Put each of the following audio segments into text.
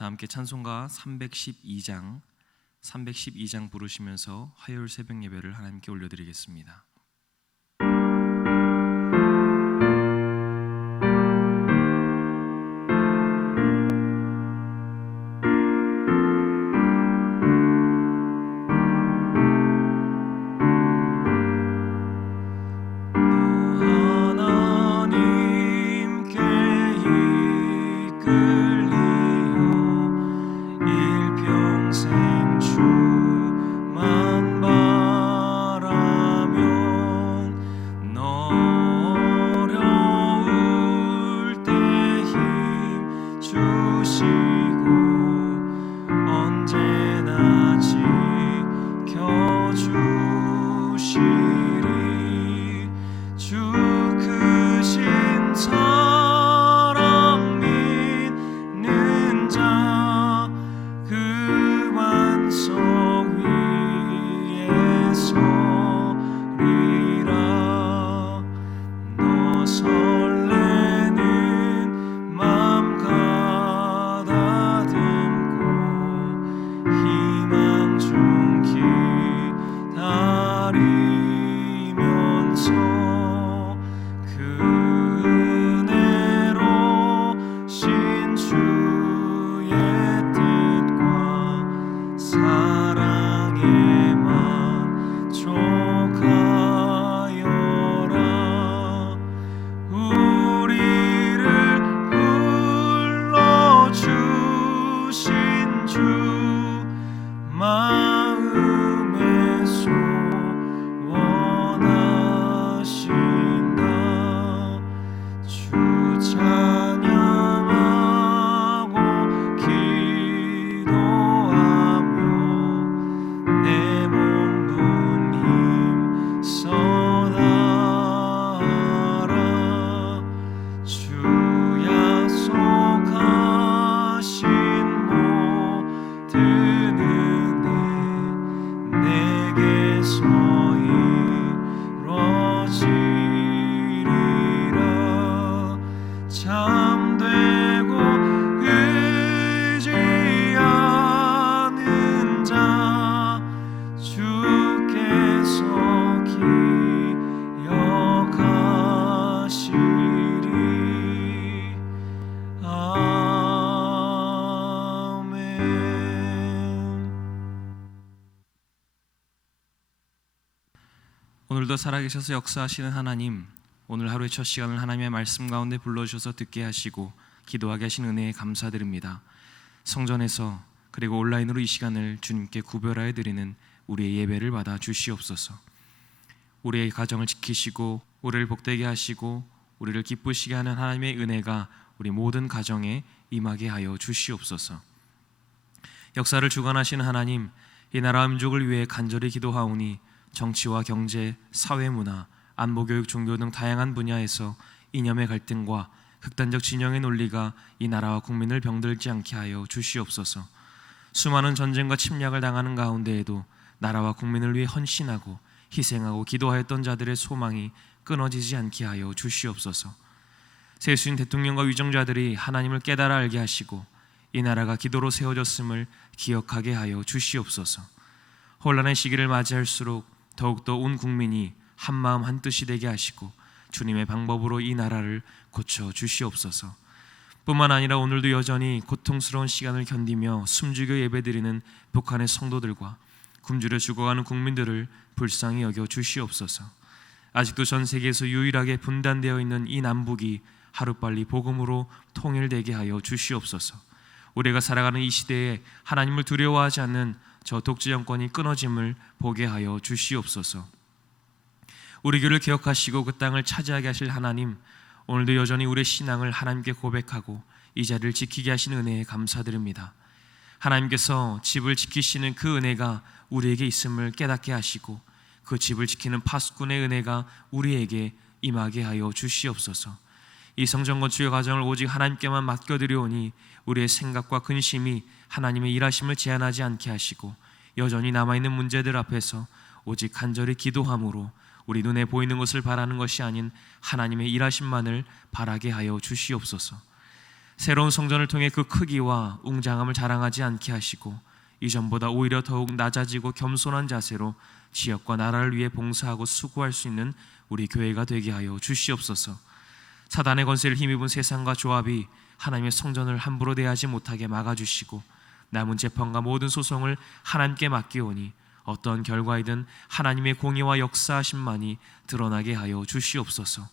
다 함께 찬송가 312장 부르시면서 화요일 새벽 예배를 하나님께 올려드리겠습니다. 오늘도 살아계셔서 역사하시는 하나님, 오늘 하루의 첫 시간을 하나님의 말씀 가운데 불러주셔서 듣게 하시고 기도하게 하신 은혜에 감사드립니다. 성전에서 그리고 온라인으로 이 시간을 주님께 구별하여 드리는 우리의 예배를 받아 주시옵소서. 우리의 가정을 지키시고 우리를 복되게 하시고 우리를 기쁘시게 하는 하나님의 은혜가 우리 모든 가정에 임하게 하여 주시옵소서. 역사를 주관하시는 하나님, 이 나라와 민족을 위해 간절히 기도하오니 정치와 경제, 사회문화, 안보교육, 종교 등 다양한 분야에서 이념의 갈등과 극단적 진영의 논리가 이 나라와 국민을 병들지 않게 하여 주시옵소서. 수많은 전쟁과 침략을 당하는 가운데에도 나라와 국민을 위해 헌신하고 희생하고 기도하였던 자들의 소망이 끊어지지 않게 하여 주시옵소서. 세수인 대통령과 위정자들이 하나님을 깨달아 알게 하시고 이 나라가 기도로 세워졌음을 기억하게 하여 주시옵소서. 혼란의 시기를 맞이할수록 더욱더 온 국민이 한마음 한뜻이 되게 하시고 주님의 방법으로 이 나라를 고쳐 주시옵소서. 뿐만 아니라 오늘도 여전히 고통스러운 시간을 견디며 숨죽여 예배드리는 북한의 성도들과 굶주려 죽어가는 국민들을 불쌍히 여겨 주시옵소서. 아직도 전 세계에서 유일하게 분단되어 있는 이 남북이 하루빨리 복음으로 통일되게 하여 주시옵소서. 우리가 살아가는 이 시대에 하나님을 두려워하지 않는 저 독재 정권이 끊어짐을 보게 하여 주시옵소서. 우리 교를 기억하시고 그 땅을 차지하게 하실 하나님, 오늘도 여전히 우리의 신앙을 하나님께 고백하고 이 자리를 지키게 하신 은혜에 감사드립니다. 하나님께서 집을 지키시는 그 은혜가 우리에게 있음을 깨닫게 하시고 그 집을 지키는 파수꾼의 은혜가 우리에게 임하게 하여 주시옵소서. 이 성전 건축의 과정을 오직 하나님께만 맡겨드리오니 우리의 생각과 근심이 하나님의 일하심을 제한하지 않게 하시고 여전히 남아있는 문제들 앞에서 오직 간절히 기도함으로 우리 눈에 보이는 것을 바라는 것이 아닌 하나님의 일하심만을 바라게 하여 주시옵소서. 새로운 성전을 통해 그 크기와 웅장함을 자랑하지 않게 하시고 이전보다 오히려 더욱 낮아지고 겸손한 자세로 지역과 나라를 위해 봉사하고 수고할 수 있는 우리 교회가 되게 하여 주시옵소서. 사단의 권세를 힘입은 세상과 조합이 하나님의 성전을 함부로 대하지 못하게 막아주시고 남은 재판과 모든 소송을 하나님께 맡기오니 어떤 결과이든 하나님의 공의와 역사하심만이 드러나게 하여 주시옵소서.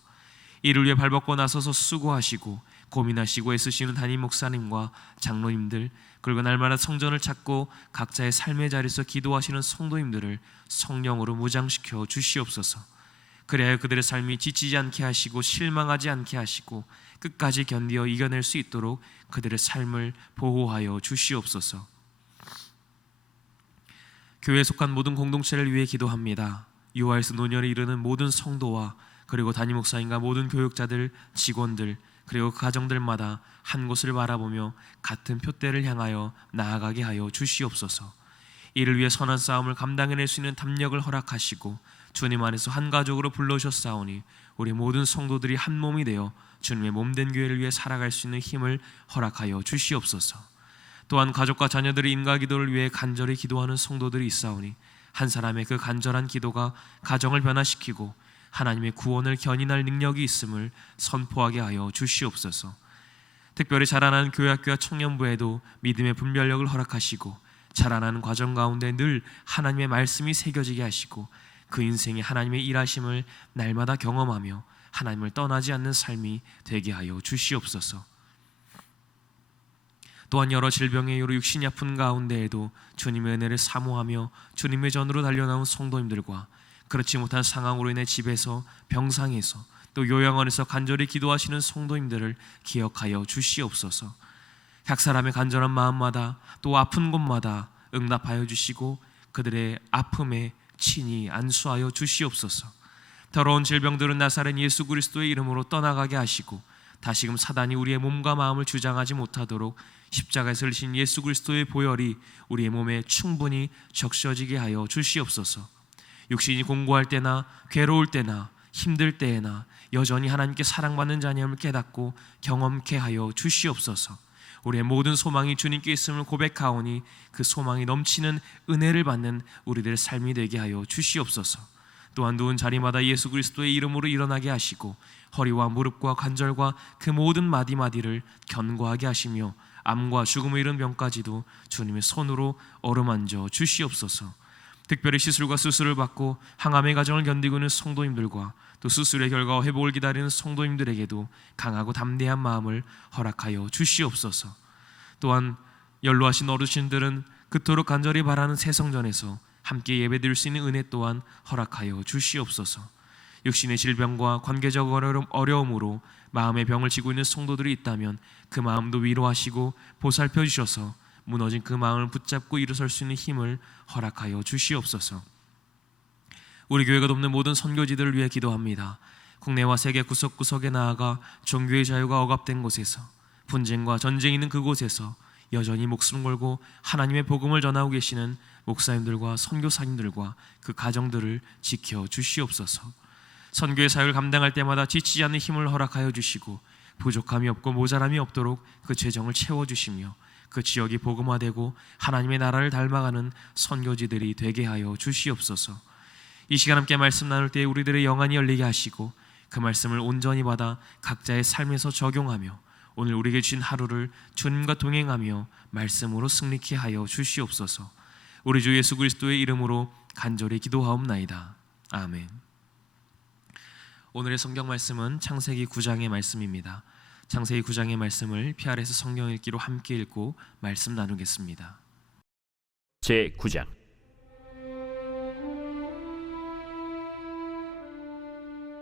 이를 위해 발벗고 나서서 수고하시고 고민하시고 애쓰시는 담임 목사님과 장로님들, 그리고 날마다 성전을 찾고 각자의 삶의 자리에서 기도하시는 성도님들을 성령으로 무장시켜 주시옵소서. 그래야 그들의 삶이 지치지 않게 하시고 실망하지 않게 하시고 끝까지 견디어 이겨낼 수 있도록 그들의 삶을 보호하여 주시옵소서. 교회에 속한 모든 공동체를 위해 기도합니다. 유아에서 노년에 이르는 모든 성도와 그리고 담임 목사님과 모든 교육자들, 직원들, 그리고 그 가정들마다 한 곳을 바라보며 같은 표대를 향하여 나아가게 하여 주시옵소서. 이를 위해 선한 싸움을 감당해낼 수 있는 담력을 허락하시고 주님 안에서 한 가족으로 불러주셨사오니 우리 모든 성도들이 한 몸이 되어 주님의 몸된 교회를 위해 살아갈 수 있는 힘을 허락하여 주시옵소서. 또한 가족과 자녀들의 인가기도를 위해 간절히 기도하는 성도들이 있사오니 한 사람의 그 간절한 기도가 가정을 변화시키고 하나님의 구원을 견인할 능력이 있음을 선포하게 하여 주시옵소서. 특별히 자라나는 교회학교와 청년부에도 믿음의 분별력을 허락하시고 자라나는 과정 가운데 늘 하나님의 말씀이 새겨지게 하시고 그 인생에 하나님의 일하심을 날마다 경험하며 하나님을 떠나지 않는 삶이 되게 하여 주시옵소서. 또한 여러 질병의 이유로 육신이 아픈 가운데에도 주님의 은혜를 사모하며 주님의 전으로 달려나온 성도님들과 그렇지 못한 상황으로 인해 집에서, 병상에서, 또 요양원에서 간절히 기도하시는 성도님들을 기억하여 주시옵소서. 각 사람의 간절한 마음마다 또 아픈 곳마다 응답하여 주시고 그들의 아픔에 친히 안수하여 주시옵소서. 더러운 질병들은 나사렛 예수 그리스도의 이름으로 떠나가게 하시고 다시금 사단이 우리의 몸과 마음을 주장하지 못하도록 십자가에서 흘리신 예수 그리스도의 보혈이 우리의 몸에 충분히 적셔지게 하여 주시옵소서. 육신이 공고할 때나 괴로울 때나 힘들 때에나 여전히 하나님께 사랑받는 자녀임을 깨닫고 경험케 하여 주시옵소서. 우리의 모든 소망이 주님께 있음을 고백하오니 그 소망이 넘치는 은혜를 받는 우리들의 삶이 되게 하여 주시옵소서. 또한 누운 자리마다 예수 그리스도의 이름으로 일어나게 하시고 허리와 무릎과 관절과 그 모든 마디마디를 견고하게 하시며 암과 죽음을 이룬 병까지도 주님의 손으로 어루만져 주시옵소서. 특별히 시술과 수술을 받고 항암의 과정을 견디고 있는 성도님들과 또 수술의 결과와 회복을 기다리는 성도님들에게도 강하고 담대한 마음을 허락하여 주시옵소서. 또한 연로하신 어르신들은 그토록 간절히 바라는 새 성전에서 함께 예배드릴 수 있는 은혜 또한 허락하여 주시옵소서. 육신의 질병과 관계적 어려움으로 마음의 병을 지고 있는 성도들이 있다면 그 마음도 위로하시고 보살펴 주셔서 무너진 그 마음을 붙잡고 일어설 수 있는 힘을 허락하여 주시옵소서. 우리 교회가 돕는 모든 선교지들을 위해 기도합니다. 국내와 세계 구석구석에 나아가 종교의 자유가 억압된 곳에서, 분쟁과 전쟁이 있는 그곳에서 여전히 목숨 걸고 하나님의 복음을 전하고 계시는 목사님들과 선교사님들과 그 가정들을 지켜 주시옵소서. 선교의 사역을 감당할 때마다 지치지 않는 힘을 허락하여 주시고 부족함이 없고 모자람이 없도록 그 재정을 채워주시며 그 지역이 복음화되고 하나님의 나라를 닮아가는 선교지들이 되게 하여 주시옵소서. 이 시간 함께 말씀 나눌 때 우리들의 영안이 열리게 하시고 그 말씀을 온전히 받아 각자의 삶에서 적용하며 오늘 우리에게 주신 하루를 주님과 동행하며 말씀으로 승리케 하여 주시옵소서. 우리 주 예수 그리스도의 이름으로 간절히 기도하옵나이다. 아멘. 오늘의 성경 말씀은 창세기 9장의 말씀입니다. 창세기 9장의 말씀을 PR에서 성경 읽기로 함께 읽고 말씀 나누겠습니다. 제9장.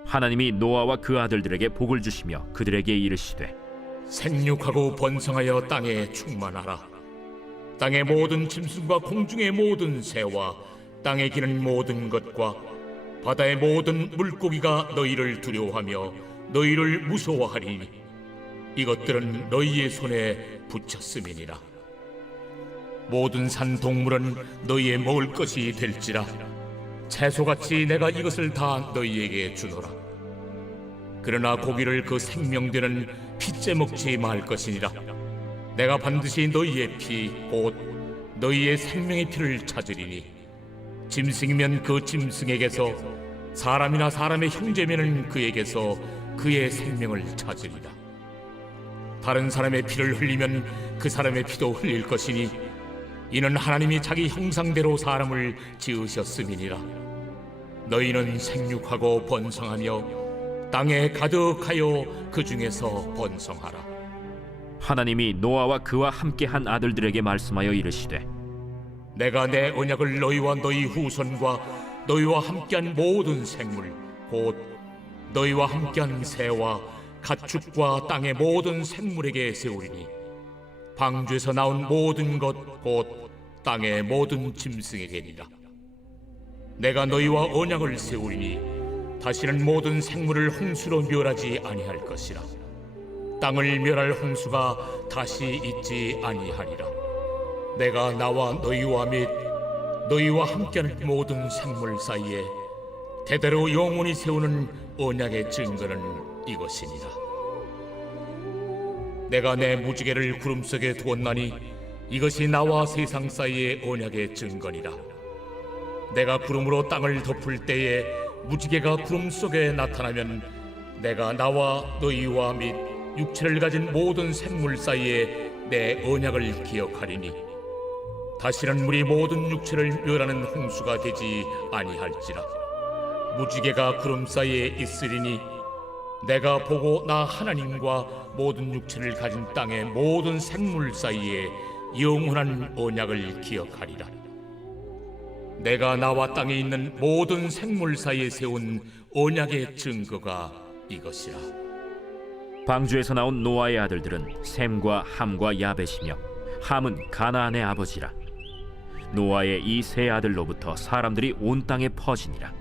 하나님이 노아와 그 아들들에게 복을 주시며 그들에게 이르시되 생육하고 번성하여 땅에 충만하라. 땅의 모든 짐승과 공중의 모든 새와 땅에 기는 모든 것과 바다의 모든 물고기가 너희를 두려워하며 너희를 무서워하리니 이것들은 너희의 손에 붙였음이니라. 모든 산 동물은 너희의 먹을 것이 될지라. 채소같이 내가 이것을 다 너희에게 주노라. 그러나 고기를 그 생명되는 피째 먹지 말 것이니라. 내가 반드시 너희의 피 곧 너희의 생명의 피를 찾으리니 짐승이면 그 짐승에게서 사람이나 사람의 형제면은 그에게서 그의 생명을 찾으리라. 다른 사람의 피를 흘리면 그 사람의 피도 흘릴 것이니 이는 하나님이 자기 형상대로 사람을 지으셨음이니라. 너희는 생육하고 번성하며 땅에 가득하여 그 중에서 번성하라. 하나님이 노아와 그와 함께한 아들들에게 말씀하여 이르시되 내가 내 언약을 너희와 너희 후손과 너희와 함께한 모든 생물 곧 너희와 함께한 새와 가축과 땅의 모든 생물에게 세우리니 방주에서 나온 모든 것 곧 땅의 모든 짐승에게니라. 내가 너희와 언약을 세우리니 다시는 모든 생물을 홍수로 멸하지 아니할 것이라. 땅을 멸할 홍수가 다시 있지 아니하리라. 내가 나와 너희와 및 너희와 함께하는 모든 생물 사이에 대대로 영원히 세우는 언약의 증거는 이것이니라. 내가 내 무지개를 구름 속에 두었나니 이것이 나와 세상 사이의 언약의 증거니라. 내가 구름으로 땅을 덮을 때에 무지개가 구름 속에 나타나면 내가 나와 너희와 및 육체를 가진 모든 생물 사이에 내 언약을 기억하리니 다시는 물이 모든 육체를 멸하는 홍수가 되지 아니할지라. 무지개가 구름 사이에 있으리니 내가 보고 나 하나님과 모든 육체를 가진 땅의 모든 생물 사이에 영원한 언약을 기억하리라. 내가 나와 땅에 있는 모든 생물 사이에 세운 언약의 증거가 이것이라. 방주에서 나온 노아의 아들들은 셈과 함과 야벳이며 함은 가나안의 아버지라. 노아의 이 세 아들로부터 사람들이 온 땅에 퍼지니라.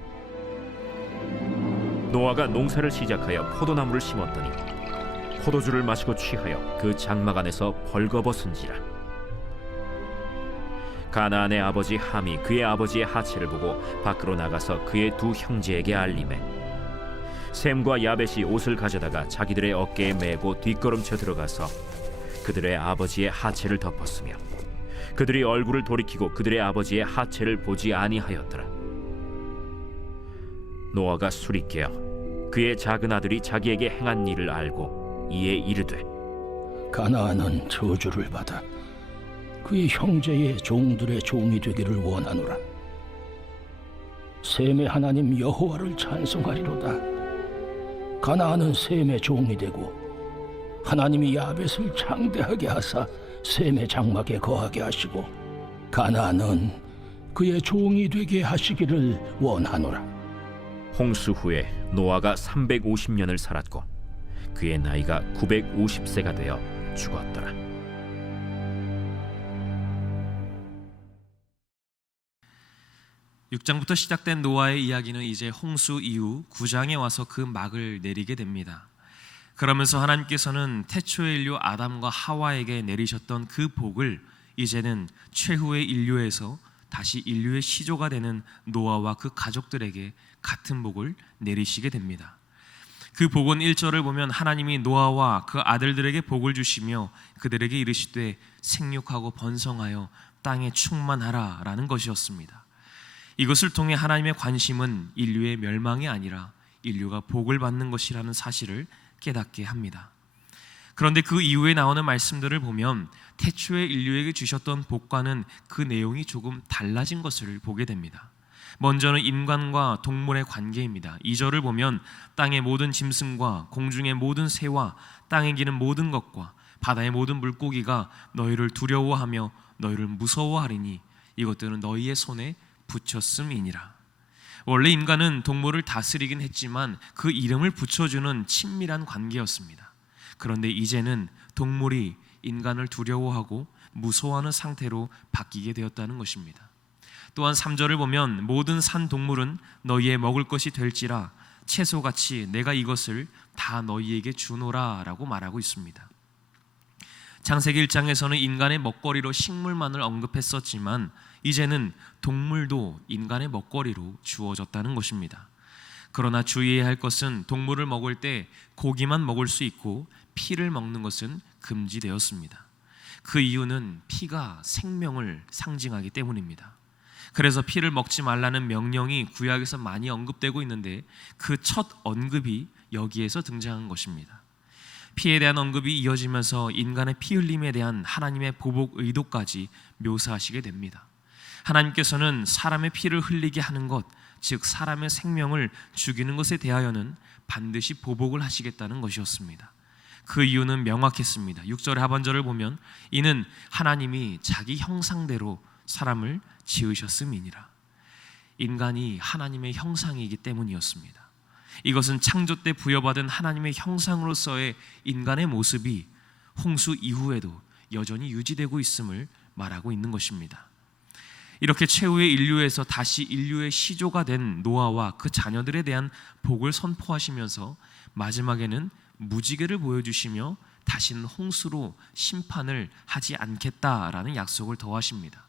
노아가 농사를 시작하여 포도나무를 심었더니 포도주를 마시고 취하여 그 장막 안에서 벌거벗은지라. 가나안의 아버지 함이 그의 아버지의 하체를 보고 밖으로 나가서 그의 두 형제에게 알리매 셈과 야벳이 옷을 가져다가 자기들의 어깨에 메고 뒷걸음쳐 들어가서 그들의 아버지의 하체를 덮었으며 그들이 얼굴을 돌이키고 그들의 아버지의 하체를 보지 아니하였더라. 노아가 술이 깨어 그의 작은 아들이 자기에게 행한 일을 알고 이에 이르되 가나안은 저주를 받아 그의 형제의 종들의 종이 되기를 원하노라. 셈의 하나님 여호와를 찬송하리로다. 가나안은 셈의 종이 되고 하나님이 야벳을 창대하게 하사 셈의 장막에 거하게 하시고 가나안은 그의 종이 되게 하시기를 원하노라. 홍수 후에 노아가 350년을 살았고 그의 나이가 950세가 되어 죽었더라. 6장부터 시작된 노아의 이야기는 이제 홍수 이후 9장에 와서 그 막을 내리게 됩니다. 그러면서 하나님께서는 태초의 인류 아담과 하와에게 내리셨던 그 복을 이제는 최후의 인류에서 다시 인류의 시조가 되는 노아와 그 가족들에게 같은 복을 내리시게 됩니다. 그 복은 1절을 보면 하나님이 노아와 그 아들들에게 복을 주시며 그들에게 이르시되 생육하고 번성하여 땅에 충만하라 라는 것이었습니다. 이것을 통해 하나님의 관심은 인류의 멸망이 아니라 인류가 복을 받는 것이라는 사실을 깨닫게 합니다. 그런데 그 이후에 나오는 말씀들을 보면 태초의 인류에게 주셨던 복과는 그 내용이 조금 달라진 것을 보게 됩니다. 먼저는 인간과 동물의 관계입니다. 2절을 보면 땅의 모든 짐승과 공중의 모든 새와 땅에 기는 모든 것과 바다의 모든 물고기가 너희를 두려워하며 너희를 무서워하리니 이것들은 너희의 손에 붙였음이니라. 원래 인간은 동물을 다스리긴 했지만 그 이름을 붙여주는 친밀한 관계였습니다. 그런데 이제는 동물이 인간을 두려워하고 무서워하는 상태로 바뀌게 되었다는 것입니다. 또한 3절을 보면 모든 산 동물은 너희의 먹을 것이 될지라 채소같이 내가 이것을 다 너희에게 주노라 라고 말하고 있습니다. 창세기 1장에서는 인간의 먹거리로 식물만을 언급했었지만 이제는 동물도 인간의 먹거리로 주어졌다는 것입니다. 그러나 주의해야 할 것은 동물을 먹을 때 고기만 먹을 수 있고 피를 먹는 것은 금지되었습니다. 그 이유는 피가 생명을 상징하기 때문입니다. 그래서 피를 먹지 말라는 명령이 구약에서 많이 언급되고 있는데 그 첫 언급이 여기에서 등장한 것입니다. 피에 대한 언급이 이어지면서 인간의 피 흘림에 대한 하나님의 보복 의도까지 묘사하시게 됩니다. 하나님께서는 사람의 피를 흘리게 하는 것, 즉 사람의 생명을 죽이는 것에 대하여는 반드시 보복을 하시겠다는 것이었습니다. 그 이유는 명확했습니다. 6절의 하반절을 보면 이는 하나님이 자기 형상대로 사람을 지으셨음이니라. 인간이 하나님의 형상이기 때문이었습니다. 이것은 창조 때 부여받은 하나님의 형상으로서의 인간의 모습이 홍수 이후에도 여전히 유지되고 있음을 말하고 있는 것입니다. 이렇게 최후의 인류에서 다시 인류의 시조가 된 노아와 그 자녀들에 대한 복을 선포하시면서 마지막에는 무지개를 보여주시며 다시는 홍수로 심판을 하지 않겠다라는 약속을 더하십니다.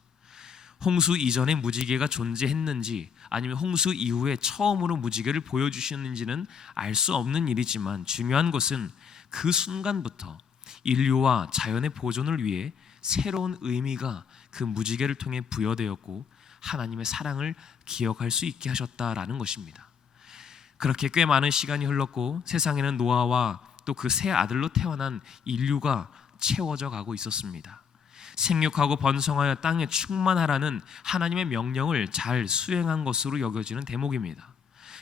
홍수 이전에 무지개가 존재했는지 아니면 홍수 이후에 처음으로 무지개를 보여주셨는지는 알 수 없는 일이지만 중요한 것은 그 순간부터 인류와 자연의 보존을 위해 새로운 의미가 그 무지개를 통해 부여되었고 하나님의 사랑을 기억할 수 있게 하셨다라는 것입니다. 그렇게 꽤 많은 시간이 흘렀고 세상에는 노아와 또 그 세 아들로 태어난 인류가 채워져 가고 있었습니다. 생육하고 번성하여 땅에 충만하라는 하나님의 명령을 잘 수행한 것으로 여겨지는 대목입니다.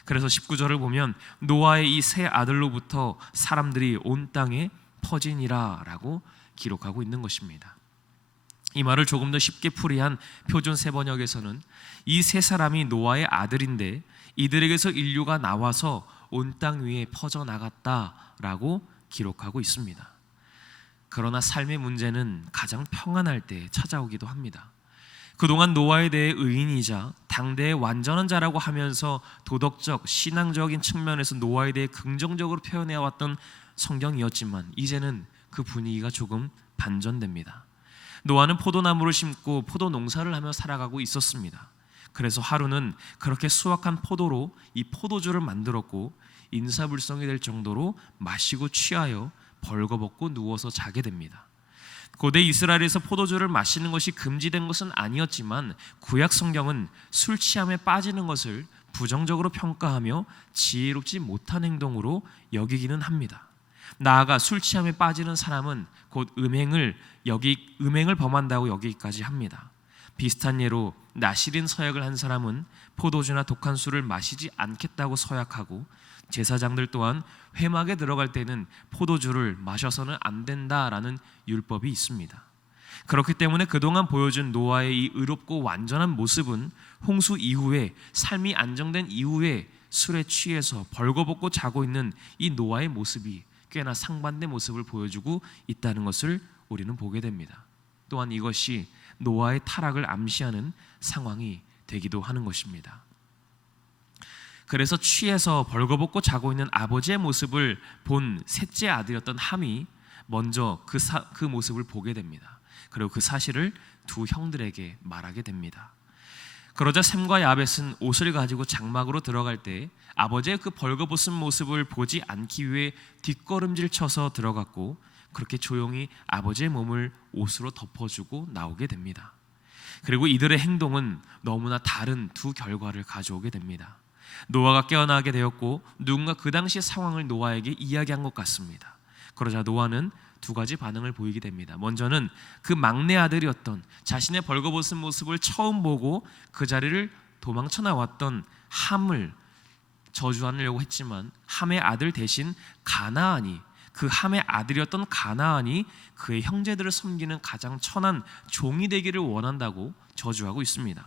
그래서 19절을 보면 노아의 이 세 아들로부터 사람들이 온 땅에 퍼지니라 라고 기록하고 있는 것입니다. 이 말을 조금 더 쉽게 풀이한 표준 세번역에서는 이 세 사람이 노아의 아들인데 이들에게서 인류가 나와서 온 땅 위에 퍼져나갔다라고 기록하고 있습니다. 그러나 삶의 문제는 가장 평안할 때 찾아오기도 합니다. 그동안 노아에 대해 의인이자 당대의 완전한 자라고 하면서 도덕적, 신앙적인 측면에서 노아에 대해 긍정적으로 표현해왔던 성경이었지만 이제는 그 분위기가 조금 반전됩니다. 노아는 포도나무를 심고 포도 농사를 하며 살아가고 있었습니다. 그래서 하루는 그렇게 수확한 포도로 이 포도주를 만들었고 인사불성이 될 정도로 마시고 취하여 벌거벗고 누워서 자게 됩니다. 고대 이스라엘에서 포도주를 마시는 것이 금지된 것은 아니었지만 구약 성경은 술 취함에 빠지는 것을 부정적으로 평가하며 지혜롭지 못한 행동으로 여기기는 합니다. 나아가 술 취함에 빠지는 사람은 곧 음행을 범한다고 여기기까지 합니다. 비슷한 예로 나실인 서약을 한 사람은 포도주나 독한 술을 마시지 않겠다고 서약하고 제사장들 또한 회막에 들어갈 때는 포도주를 마셔서는 안 된다라는 율법이 있습니다. 그렇기 때문에 그동안 보여준 노아의 이 의롭고 완전한 모습은 홍수 이후에 삶이 안정된 이후에 술에 취해서 벌거벗고 자고 있는 이 노아의 모습이 꽤나 상반된 모습을 보여주고 있다는 것을 우리는 보게 됩니다. 또한 이것이 노아의 타락을 암시하는 상황이 되기도 하는 것입니다. 그래서 취해서 벌거벗고 자고 있는 아버지의 모습을 본 셋째 아들이었던 함이 먼저 그 모습을 보게 됩니다. 그리고 그 사실을 두 형들에게 말하게 됩니다. 그러자 셈과 야벳은 옷을 가지고 장막으로 들어갈 때 아버지의 그 벌거벗은 모습을 보지 않기 위해 뒷걸음질 쳐서 들어갔고 그렇게 조용히 아버지의 몸을 옷으로 덮어주고 나오게 됩니다. 그리고 이들의 행동은 너무나 다른 두 결과를 가져오게 됩니다. 노아가 깨어나게 되었고 누군가 그 당시 상황을 노아에게 이야기한 것 같습니다. 그러자 노아는 두 가지 반응을 보이게 됩니다. 먼저는 그 막내 아들이었던 자신의 벌거벗은 모습을 처음 보고 그 자리를 도망쳐 나왔던 함을 저주하려고 했지만 함의 아들 대신 가나안이 그 함의 아들이었던 가나안이 그의 형제들을 섬기는 가장 천한 종이 되기를 원한다고 저주하고 있습니다.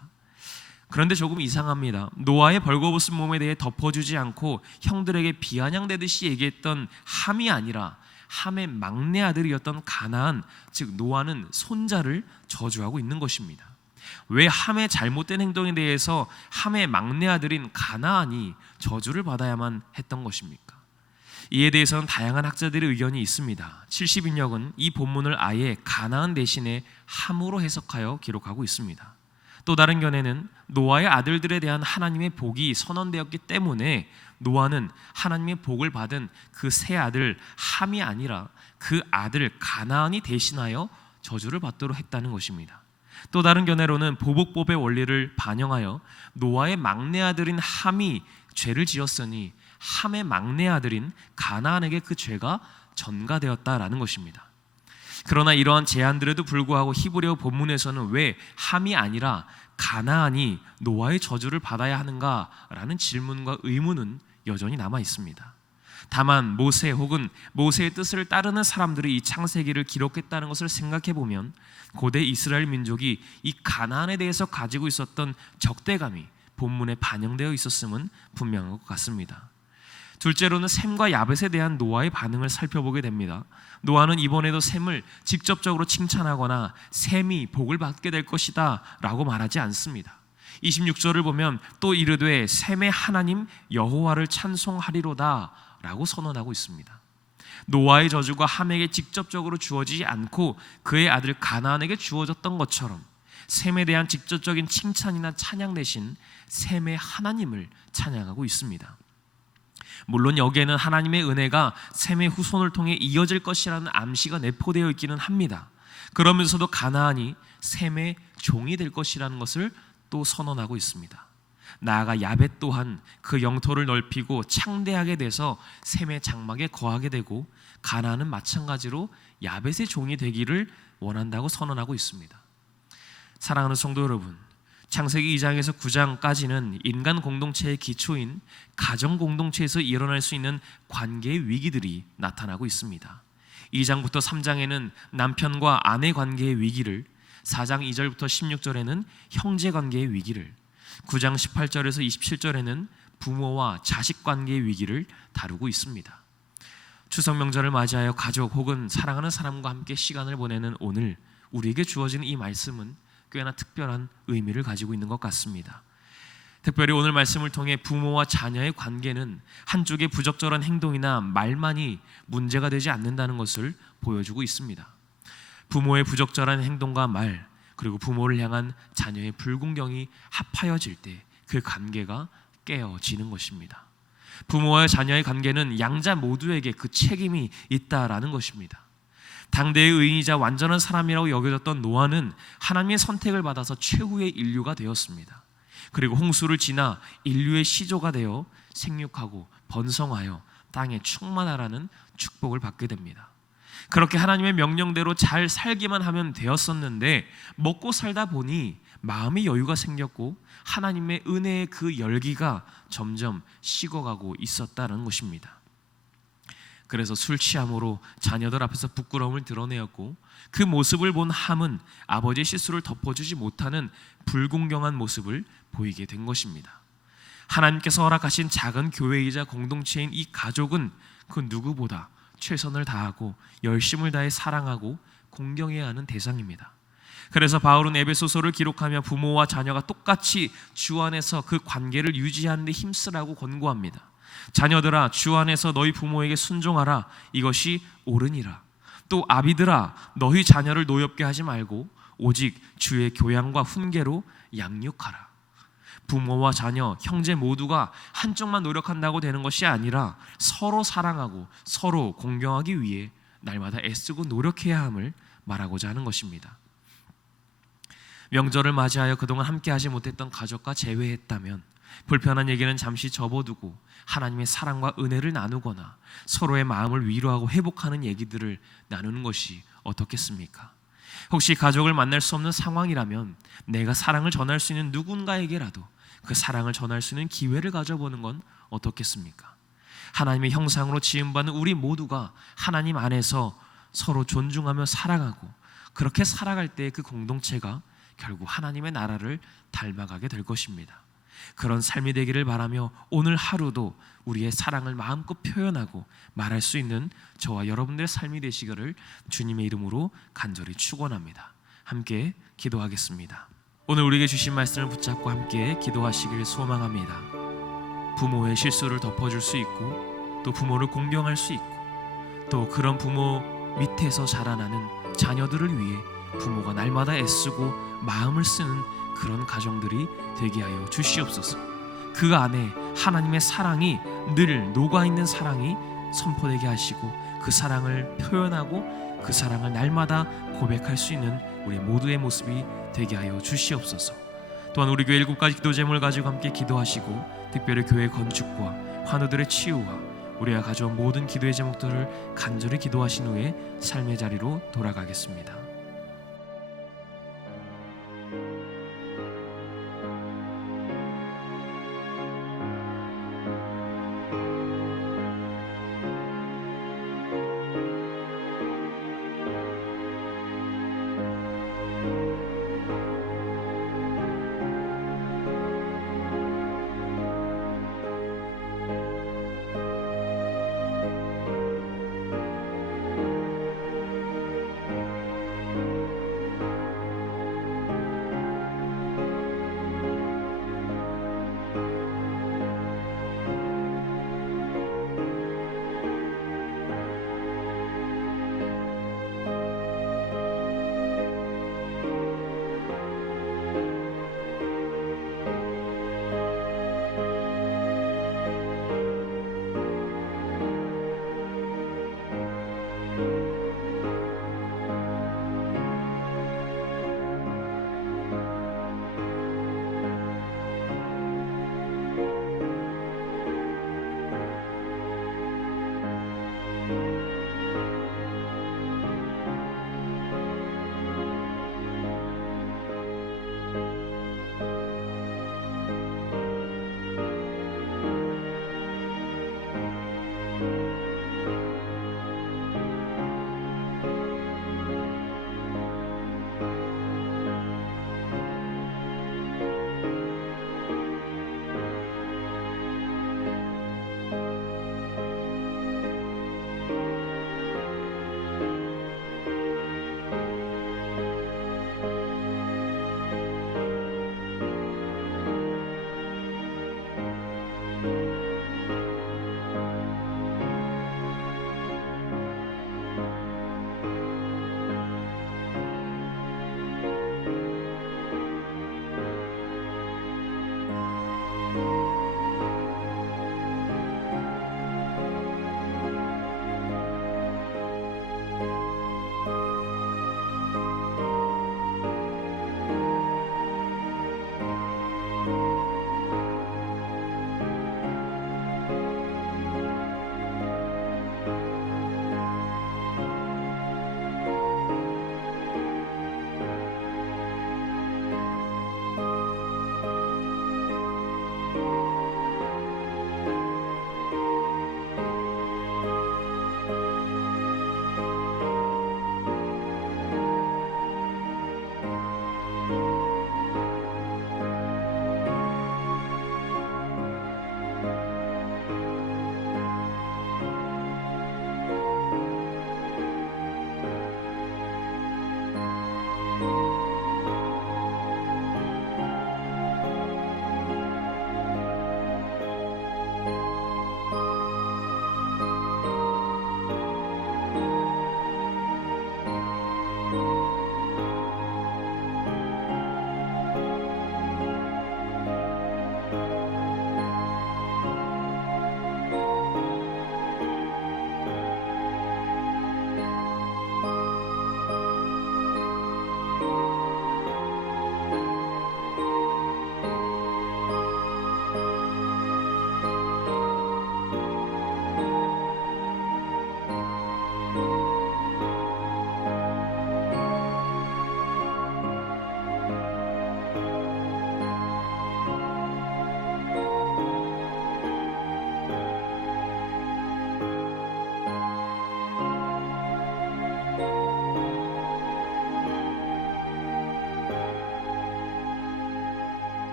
그런데 조금 이상합니다. 노아의 벌거벗은 몸에 대해 덮어주지 않고 형들에게 비아냥대듯이 얘기했던 함이 아니라 함의 막내 아들이었던 가나안, 즉 노아는 손자를 저주하고 있는 것입니다. 왜 함의 잘못된 행동에 대해서 함의 막내 아들인 가나안이 저주를 받아야만 했던 것입니까? 이에 대해서는 다양한 학자들의 의견이 있습니다. 70인역은 이 본문을 아예 가나안 대신에 함으로 해석하여 기록하고 있습니다. 또 다른 견해는 노아의 아들들에 대한 하나님의 복이 선언되었기 때문에 노아는 하나님의 복을 받은 그 세 아들 함이 아니라 그 아들 가나안이 대신하여 저주를 받도록 했다는 것입니다. 또 다른 견해로는 보복법의 원리를 반영하여 노아의 막내 아들인 함이 죄를 지었으니 함의 막내 아들인 가나안에게 그 죄가 전가되었다라는 것입니다. 그러나 이러한 제안들에도 불구하고 히브리어 본문에서는 왜 함이 아니라 가나안이 노아의 저주를 받아야 하는가라는 질문과 의문은 여전히 남아 있습니다. 다만 모세 혹은 모세의 뜻을 따르는 사람들이 이 창세기를 기록했다는 것을 생각해 보면 고대 이스라엘 민족이 이 가나안에 대해서 가지고 있었던 적대감이 본문에 반영되어 있었음은 분명한 것 같습니다. 둘째로는 셈과 야벳에 대한 노아의 반응을 살펴보게 됩니다. 노아는 이번에도 셈을 직접적으로 칭찬하거나 셈이 복을 받게 될 것이다 라고 말하지 않습니다. 26절을 보면 또 이르되 셈의 하나님 여호와를 찬송하리로다 라고 선언하고 있습니다. 노아의 저주가 함에게 직접적으로 주어지지 않고 그의 아들 가나안에게 주어졌던 것처럼 셈에 대한 직접적인 칭찬이나 찬양 대신 셈의 하나님을 찬양하고 있습니다. 물론 여기에는 하나님의 은혜가 셈의 후손을 통해 이어질 것이라는 암시가 내포되어 있기는 합니다. 그러면서도 가나안이 셈의 종이 될 것이라는 것을 또 선언하고 있습니다. 나아가 야벳 또한 그 영토를 넓히고 창대하게 돼서 셈의 장막에 거하게 되고 가나안은 마찬가지로 야벳의 종이 되기를 원한다고 선언하고 있습니다. 사랑하는 성도 여러분, 창세기 2장에서 9장까지는 인간 공동체의 기초인 가정 공동체에서 일어날 수 있는 관계의 위기들이 나타나고 있습니다. 2장부터 3장에는 남편과 아내 관계의 위기를, 4장 2절부터 16절에는 형제 관계의 위기를, 9장 18절에서 27절에는 부모와 자식 관계의 위기를 다루고 있습니다. 추석 명절을 맞이하여 가족 혹은 사랑하는 사람과 함께 시간을 보내는 오늘 우리에게 주어지는 이 말씀은 꽤나 특별한 의미를 가지고 있는 것 같습니다. 특별히 오늘 말씀을 통해 부모와 자녀의 관계는 한쪽의 부적절한 행동이나 말만이 문제가 되지 않는다는 것을 보여주고 있습니다. 부모의 부적절한 행동과 말, 그리고 부모를 향한 자녀의 불공경이 합하여질 때 그 관계가 깨어지는 것입니다. 부모와 자녀의 관계는 양자 모두에게 그 책임이 있다라는 것입니다. 당대의 의인이자 완전한 사람이라고 여겨졌던 노아는 하나님의 선택을 받아서 최후의 인류가 되었습니다. 그리고 홍수를 지나 인류의 시조가 되어 생육하고 번성하여 땅에 충만하라는 축복을 받게 됩니다. 그렇게 하나님의 명령대로 잘 살기만 하면 되었었는데 먹고 살다 보니 마음의 여유가 생겼고 하나님의 은혜의 그 열기가 점점 식어가고 있었다는 것입니다. 그래서 술 취함으로 자녀들 앞에서 부끄러움을 드러내었고 그 모습을 본 함은 아버지의 실수를 덮어주지 못하는 불공경한 모습을 보이게 된 것입니다. 하나님께서 허락하신 작은 교회이자 공동체인 이 가족은 그 누구보다 최선을 다하고 열심을 다해 사랑하고 공경해야 하는 대상입니다. 그래서 바울은 에베소서를 기록하며 부모와 자녀가 똑같이 주 안에서 그 관계를 유지하는 데 힘쓰라고 권고합니다. 자녀들아 주 안에서 너희 부모에게 순종하라, 이것이 옳으니라. 또 아비들아 너희 자녀를 노엽게 하지 말고 오직 주의 교양과 훈계로 양육하라. 부모와 자녀, 형제 모두가 한쪽만 노력한다고 되는 것이 아니라 서로 사랑하고 서로 공경하기 위해 날마다 애쓰고 노력해야 함을 말하고자 하는 것입니다. 명절을 맞이하여 그동안 함께하지 못했던 가족과 재회했다면 불편한 얘기는 잠시 접어두고 하나님의 사랑과 은혜를 나누거나 서로의 마음을 위로하고 회복하는 얘기들을 나누는 것이 어떻겠습니까? 혹시 가족을 만날 수 없는 상황이라면 내가 사랑을 전할 수 있는 누군가에게라도 그 사랑을 전할 수 있는 기회를 가져보는 건 어떻겠습니까? 하나님의 형상으로 지음받은 우리 모두가 하나님 안에서 서로 존중하며 사랑하고 그렇게 살아갈 때 그 공동체가 결국 하나님의 나라를 닮아가게 될 것입니다. 그런 삶이 되기를 바라며 오늘 하루도 우리의 사랑을 마음껏 표현하고 말할 수 있는 저와 여러분들의 삶이 되시기를 주님의 이름으로 간절히 축원합니다. 함께 기도하겠습니다. 오늘 우리에게 주신 말씀을 붙잡고 함께 기도하시길 소망합니다. 부모의 실수를 덮어줄 수 있고 또 부모를 공경할 수 있고 또 그런 부모 밑에서 자라나는 자녀들을 위해 부모가 날마다 애쓰고 마음을 쓰는 그런 가정들이 되게 하여 주시옵소서. 그 안에 하나님의 사랑이 늘 녹아있는 사랑이 선포되게 하시고 그 사랑을 표현하고 그 사랑을 날마다 고백할 수 있는 우리 모두의 모습이 되게 하여 주시옵소서. 또한 우리 교회 7가지 기도 제목을 가지고 함께 기도하시고 특별히 교회 건축과 환우들의 치유와 우리가 가져온 모든 기도의 제목들을 간절히 기도하신 후에 삶의 자리로 돌아가겠습니다.